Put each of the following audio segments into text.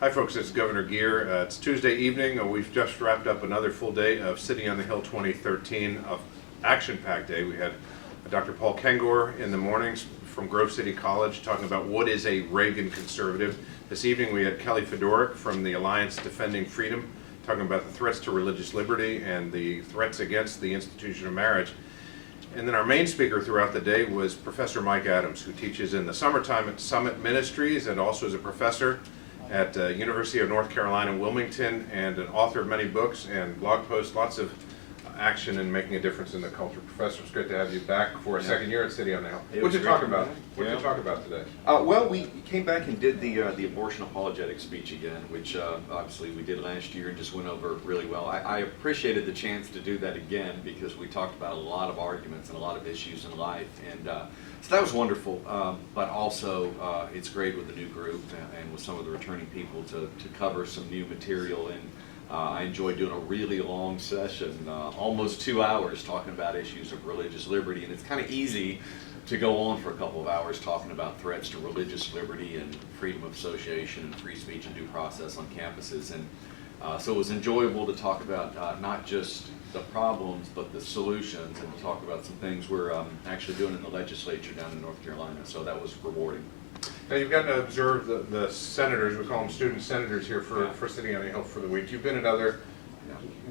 Hi folks, it's Governor Gear. It's Tuesday evening. We've just wrapped up another full day of City on the Hill 2013 of action-packed day. We had Dr. Paul Kengor in the mornings from Grove City College talking about what is a Reagan conservative. This evening we had Kelly Fedoric from the Alliance Defending Freedom talking about the threats to religious liberty and the threats against the institution of marriage. And then our main speaker throughout the day was Professor Mike Adams, who teaches in the summertime at Summit Ministries and also is a professor at University of North Carolina, Wilmington, and an author of many books and blog posts, lots of action in making a difference in the culture. Professor, it's great to have you back for a second year at City on the Hill. What did you talk about? What did you talk about today? Well, we came back and did the abortion apologetic speech again, which obviously we did last year and just went over really well. I appreciated the chance to do that again because we talked about a lot of arguments and a lot of issues in life, and so that was wonderful. But also, it's great with the new group and with some of the returning people to cover some new material. And I enjoyed doing a really long session, almost 2 hours, talking about issues of religious liberty. And it's kind of easy to go on for a couple of hours talking about threats to religious liberty and freedom of association and free speech and due process on campuses. And so it was enjoyable to talk about not just the problems, but the solutions, and to talk about some things we're actually doing in the legislature down in North Carolina. So that was rewarding. Now you've gotten to observe the senators, we call them student senators here for City on the Hill for the week. You've been at other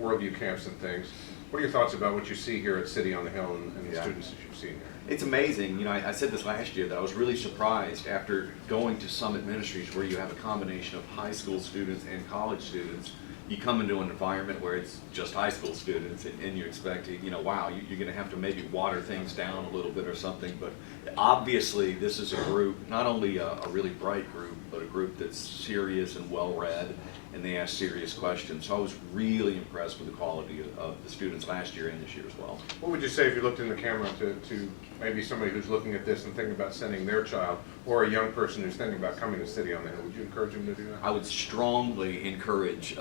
worldview camps and things. What are your thoughts about what you see here at City on the Hill and the students that you've seen here? It's amazing. You know, I said this last year that I was really surprised after going to Summit Ministries, where you have a combination of high school students and college students. You come into an environment where it's just high school students, and you expect, you know, wow, you're going to have to maybe water things down a little bit or something. But obviously, this is a group, not only a really bright group, but a group that's serious and well-read, and they ask serious questions. So I was really impressed with the quality of the students last year and this year as well. What would you say if you looked in the camera to maybe somebody who's looking at this and thinking about sending their child, or a young person who's thinking about coming to City on the Hill? Would you encourage them to do that? I would strongly encourage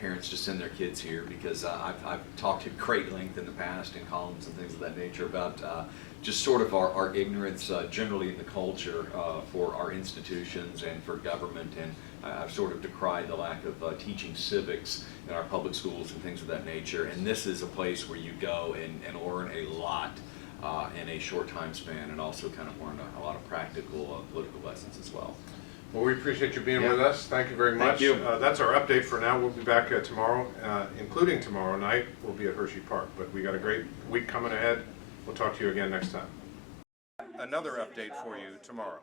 parents to send their kids here, because I've talked at great length in the past in columns and things of that nature about just sort of our ignorance generally in the culture for our institutions and for government, and I've sort of decried the lack of teaching civics in our public schools and things of that nature, and this is a place where you go and learn a lot in a short time span, and also kind of learn a lot of practical political lessons as well. Well, we appreciate you being with us. Thank you very much. Thank you. That's our update for now. We'll be back tomorrow, including tomorrow night. We'll be at Hershey Park, but we got a great week coming ahead. We'll talk to you again next time. Another update for you tomorrow.